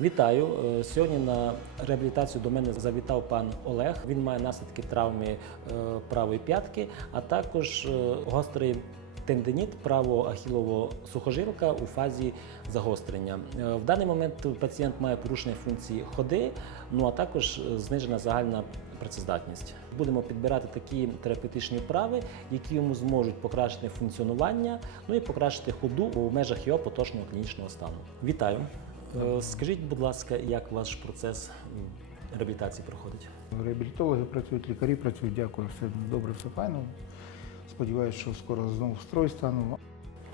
Вітаю Е, сьогодні. На реабілітацію до мене завітав пан Олег. Він має наслідки травми е, правої п'ятки, а також е, гострий тендиніт правого ахілового сухожилка у фазі загострення. В даний момент пацієнт має порушення функції ходи, ну а також знижена загальна працездатність. Будемо підбирати такі терапевтичні вправи, які йому зможуть покращити функціонування, ну і покращити ходу у межах його поточного клінічного стану. Вітаю! Е, Скажіть, будь ласка, як ваш процес реабілітації проходить? Реабілітологи працюють, лікарі працюють, дякую, все добре, все файно. Сподіваюся, що скоро знову в строй стану.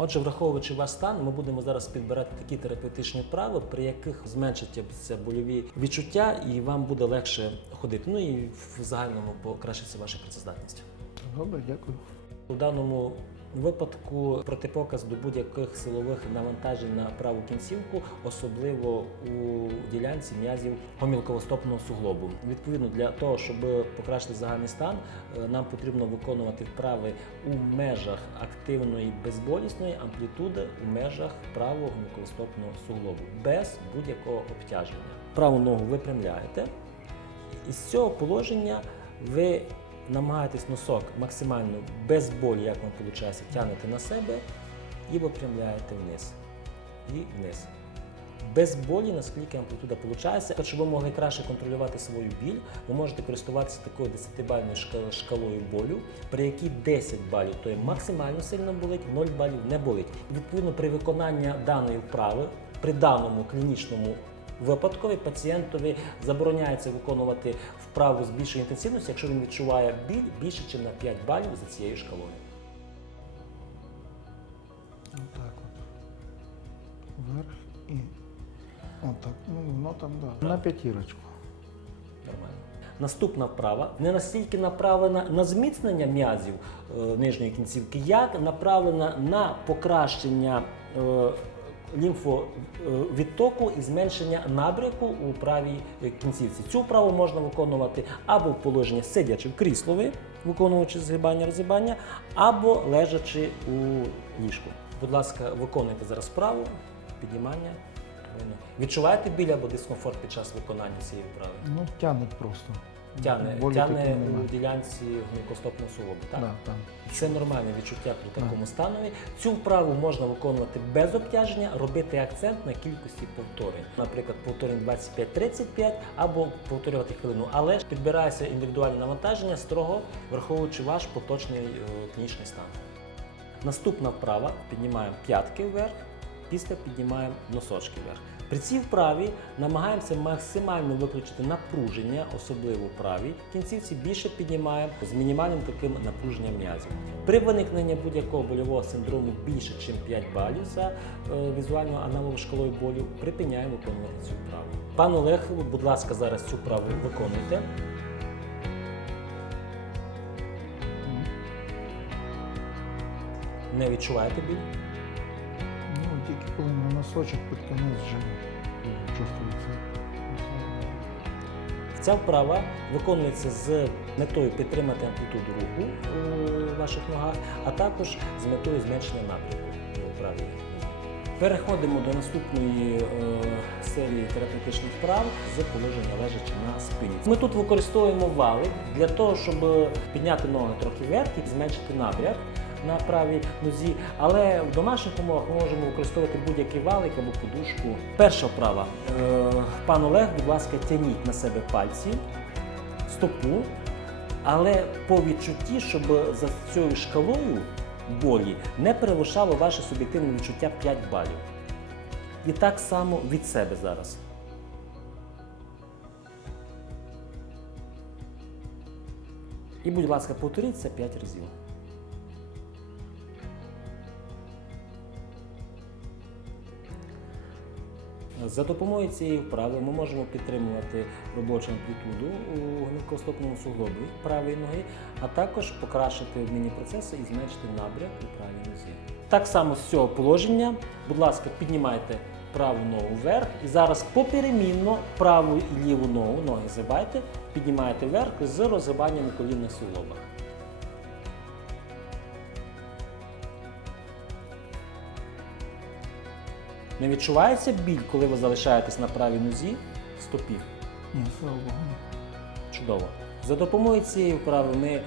Отже, враховуючи ваш стан, ми будемо зараз підбирати такі терапевтичні вправи, при яких зменшаться больові відчуття, і вам буде легше ходити. Ну і в загальному покращиться ваша працездатність. Добре, дякую. У даному випадку протипоказ до будь-яких силових навантажень на праву кінцівку, особливо у ділянці м'язів гомілковостопного суглобу. Відповідно, для того, щоб покращити загальний стан, е, нам потрібно виконувати вправи у межах активної безболісної амплітуди у межах правого гомілковостопного суглобу без будь-якого обтяження. Праву ногу випрямляєте. І з цього положення ви намагаєтесь носок максимально без болі, як вам виходить, тягнете на себе і випрямляєте вниз. І вниз. Без болі, наскільки амплітуда виходить. Щоб ви могли краще контролювати свою біль, ви можете користуватися такою 10-бальною шкалою болю, при якій 10 балів, то є максимально сильно болить, 0 балів не болить. Відповідно, при виконанні даної вправи, при даному клінічному випадкові пацієнтові забороняється виконувати вправу з більшою інтенсивністю, якщо він відчуває біль більше, ніж на 5 балів за цією шкалою. Отак от. Вверх і отак. Ну, воно там, да. На п'ятірочку. Нормально. Наступна вправа не настільки направлена на зміцнення м'язів е, нижньої кінцівки, як направлена на покращення е, лімфовідтоку і зменшення набряку у правій е, кінцівці. Цю вправу можна виконувати або в положенні сидячи в кріслові, виконуючи згибання розгибання, або лежачи у ліжку. Будь ласка, виконуйте зараз вправу, піднімання. Відчуваєте біль або дискомфорт під час виконання цієї вправи? Ну, тягнуть просто. Тяне, Болі тяне у немає. ділянці гнилкостопного суглобу, так? Да, там. Це нормальне відчуття при такому Так. станові. Цю вправу можна виконувати без обтяження, робити акцент на кількості повторень. Наприклад, повторень 25-35 або повторювати хвилину. Але ж підбирається індивідуальне навантаження строго враховуючи ваш поточний е, клінічний стан. Наступна вправа піднімаємо п'ятки вверх, після піднімаємо носочки вверх. При цій вправі намагаємося максимально виключити напруження, особливо в правій кінцівці, більше піднімаємо з мінімальним таким напруженням м'язів. При виникненні будь-якого больового синдрому більше, ніж 5 балів за е, візуально аналогу шкалою болю, припиняємо виконувати цю вправу. Пан Олег, будь ласка, зараз цю вправу виконуйте. Не відчуваєте біль? Ну, коли на носочок під кінець вже чувствується. Ця вправа виконується з метою підтримати амплітуду руху у ваших ногах, а також з метою зменшення напрямку у. Переходимо до наступної е, серії терапевтичних вправ з положення лежачи на спині. Ми тут використовуємо вали для того, щоб підняти ноги трохи вверх і зменшити набряк на правій нозі. Але в домашніх умовах ми можемо використовувати будь-який валик або подушку. Перша вправа. Е, Пан Олег, будь ласка, тяніть на себе пальці, стопу, але по відчутті, щоб за цією шкалою болі не перевищало ваше суб'єктивне відчуття 5 балів. І так само від себе зараз. І, будь ласка, повторіть це 5 разів. За допомогою цієї вправи ми можемо підтримувати робочу амплітуду у гнилкостопному суглобі правої ноги, а також покращити обмінні процеси і зменшити набряк у правій нозі. Так само з цього положення, будь ласка, піднімайте праву ногу вверх і зараз поперемінно праву і ліву ногу, ноги згибайте, піднімаєте вверх з розгибанням у колінних суглобах. Не відчувається біль, коли ви залишаєтесь на правій нозі в стопі? Ні, слава Богу. Чудово. За допомогою цієї вправи ми е,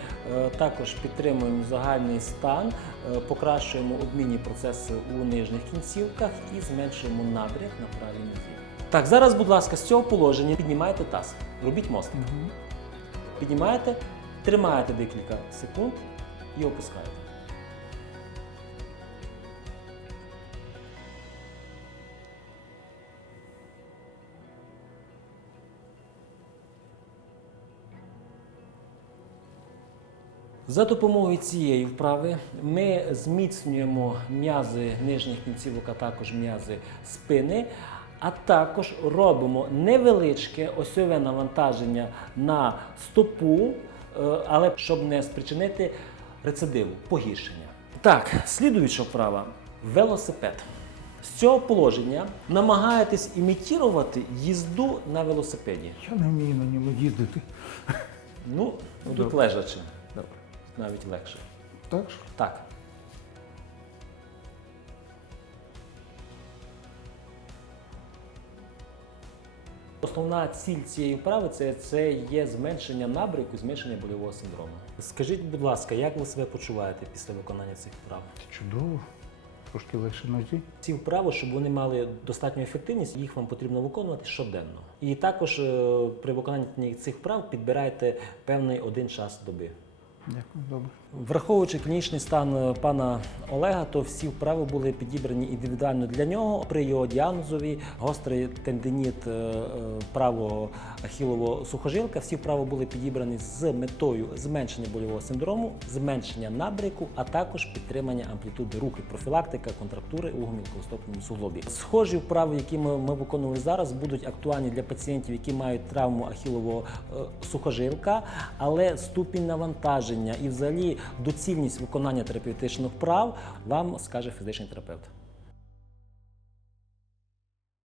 також підтримуємо загальний стан, е, покращуємо обмінні процеси у нижніх кінцівках і зменшуємо набряк на правій нозі. Так, зараз, будь ласка, з цього положення піднімайте таз. Робіть мостик. Мгм. Піднімаєте, тримаєте декілька секунд і опускаєте. За допомогою цієї вправи ми зміцнюємо м'язи нижніх кінцівок, а також м'язи спини, а також робимо невеличке осьове навантаження на стопу, е, але щоб не спричинити рецидиву, погіршення. Так, слідуюча вправа велосипед. З цього положення намагаєтесь імітувати їзду на велосипеді. Я не вмію на ньому їздити. Ну, тут Добре. лежачи. Навіть легше. Так? Так. Основна ціль цієї вправи це, це є зменшення набряку, зменшення больового синдрому. Скажіть, будь ласка, як ви себе почуваєте після виконання цих вправ? Це чудово. Трошки легше нозі. Ці вправи, щоб вони мали достатню ефективність, їх вам потрібно виконувати щоденно. І також е, при виконанні цих вправ підбирайте певний один час доби. Дякую, добре. Враховуючи клінічний стан е, пана Олега, то всі вправи були підібрані індивідуально для нього. При його діагнозові гострий тендиніт е, е, правого ахілового сухожилка. Всі вправи були підібрані з метою зменшення больового синдрому, зменшення набряку, а також підтримання амплітуди руху, профілактика контрактури у гомілковостопному суглобі. Схожі вправи, які ми, ми виконували зараз, будуть актуальні для пацієнтів, які мають травму ахілового сухожилка, але ступінь навантаження і взагалі доцільність виконання терапевтичних прав вам скаже фізичний терапевт.